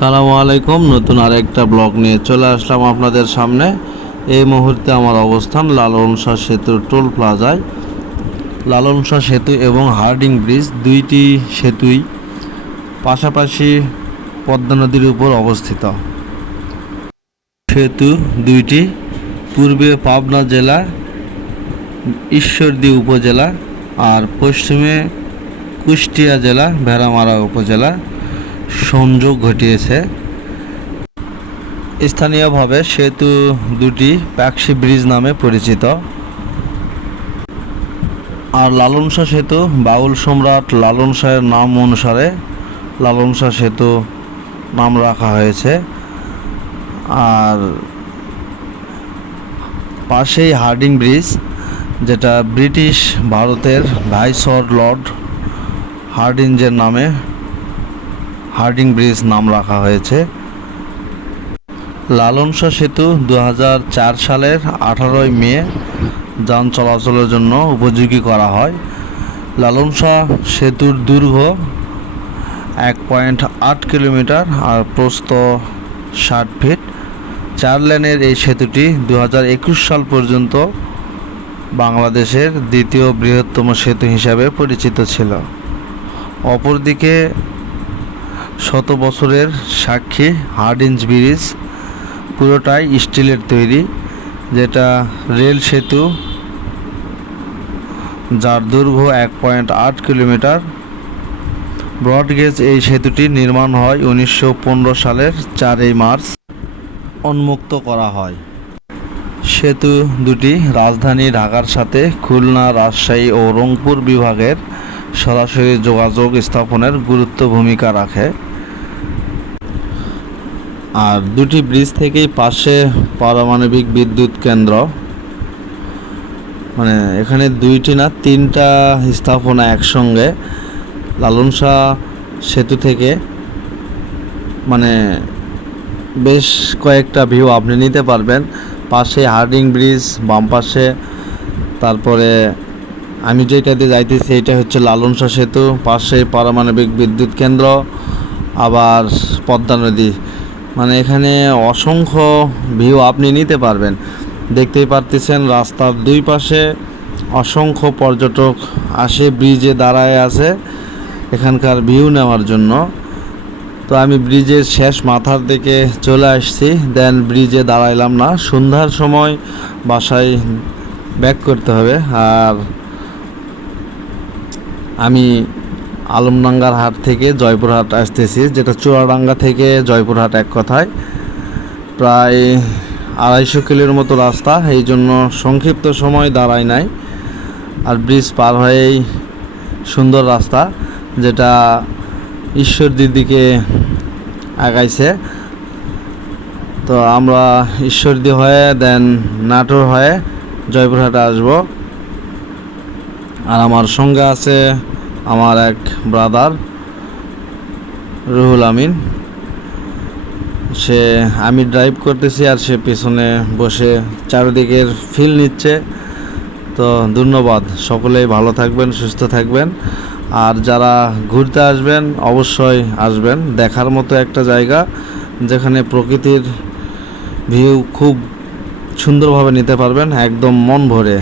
সালামু আলাইকুম। নতুন আরেকটা ব্লগ নিয়ে চলে আসলাম আপনাদের সামনে। এই মুহূর্তে আমার অবস্থান লালন শাহ সেতুর টোল প্লাজায়। লালন শাহ সেতু এবং হার্ডিং ব্রিজ দুইটি সেতুই পাশাপাশি পদ্মা নদীর উপর অবস্থিত। সেতু দুইটি, পূর্বে পাবনা জেলা, ঈশ্বরদী উপজেলা আর পশ্চিমে কুষ্টিয়া জেলা, ভেড়ামারা উপজেলা। সংযোগ ঘটিয়েছে। স্থানীয়ভাবে সেতু দুটি প্যাক্সি ব্রিজ নামে পরিচিত। আর লালন শাহ সেতু, বাউল সম্রাট লালন শাহের নাম অনুসারে লালন শাহ সেতু নাম রাখা হয়েছে। আর পাশেই হার্ডিং ব্রিজ, যেটা ব্রিটিশ ভারতের ভাইসর লর্ড হার্ডিঞ্জের নামে হার্ডিং ব্রিজ নাম রাখা হয়েছে। লালন শাহ সেতু দু হাজার চার সালের আঠারোই মে যান চলাচলের জন্য উপযোগী করা হয়। লালন শাহ সেতুর দৈর্ঘ্য এক পয়েন্ট আট কিলোমিটার আর প্রস্থ ষাট ফিট। চার লেনের এই সেতুটি দু হাজার একুশ সাল পর্যন্ত বাংলাদেশের দ্বিতীয় বৃহত্তম সেতু হিসাবে পরিচিত ছিল। অপরদিকে শত বছরের সাক্ষী হার্ডিঞ্জ ব্রিজ, পুরোটাই স্টিলের তৈরি, যেটা রেল সেতু, যার দৈর্ঘ্য এক পয়েন্ট আট কিলোমিটার। ব্রডগেজ এই সেতুটি নির্মাণ হয় উনিশশো পনেরো সালের চারই মার্চ, উন্মুক্ত করা হয়। সেতু দুটি রাজধানী ঢাকার সাথে খুলনা, রাজশাহী ও রংপুর বিভাগের সরাসরি যোগাযোগ স্থাপনের গুরুত্ব ভূমিকা রাখে। আর দুটি ব্রিজ থেকেই পাশে পারমাণবিক বিদ্যুৎ কেন্দ্র। মানে এখানে দুইটি না, তিনটা স্থাপনা একসঙ্গে। লালন শাহ সেতু থেকে মানে বেশ কয়েকটা ভিউ আপনি নিতে পারবেন। পাশে হার্ডিং ব্রিজ, বাম পাশে। তারপরে আমি যেটাতে যাইতেছি, এটা হচ্ছে লালন শাহ সেতু। পাশে পারমাণবিক বিদ্যুৎ কেন্দ্র, আবার পদ্মা নদী। মানে এখানে অসংখ্য ভিউ আপনি নিতে পারবেন। দেখতেই পারতেছেন রাস্তার দুই পাশে অসংখ্য পর্যটক আসে, ব্রিজে দাঁড়ায় আছে এখানকার ভিউ নেওয়ার জন্য। তো আমি ব্রিজের শেষ মাথার দিকে চলে আসছি দেন ব্রিজে দাঁড়াইলাম না। সন্ধ্যার সময় বাসায় ব্যাক করতে হবে। আর আমি আলমডাঙ্গার হাট থেকে জয়পুরহাট আসতেছি, যেটা চুয়াডাঙ্গা থেকে জয়পুরহাট এক কথায়। প্রায় আড়াইশো কিলোর মতো রাস্তা, এই জন্য সংক্ষিপ্ত সময় দাঁড়ায় নাই। আর ব্রিজ পার হয়েই সুন্দর রাস্তা, যেটা ঈশ্বরদীর দিকে আগাইছে। তো আমরা ঈশ্বরদী হয়ে দেন নাটোর হয়ে জয়পুরহাটে আসব। আর আমার সঙ্গে আছে আমার এক ব্রাদার রুহুল আমিন। সে, আমি ড্রাইভ করতেছি আর সে পেছনে বসে চারিদিকের ফিল নিচ্ছে। তো ধন্যবাদ, সকলেই ভালো থাকবেন, সুস্থ থাকবেন। আর যারা ঘুরতে আসবেন, অবশ্যই আসবেন। দেখার মতো একটা জায়গা যেখানে প্রকৃতির ভিউ খুব সুন্দরভাবে নিতে পারবেন, একদম মন ভরে।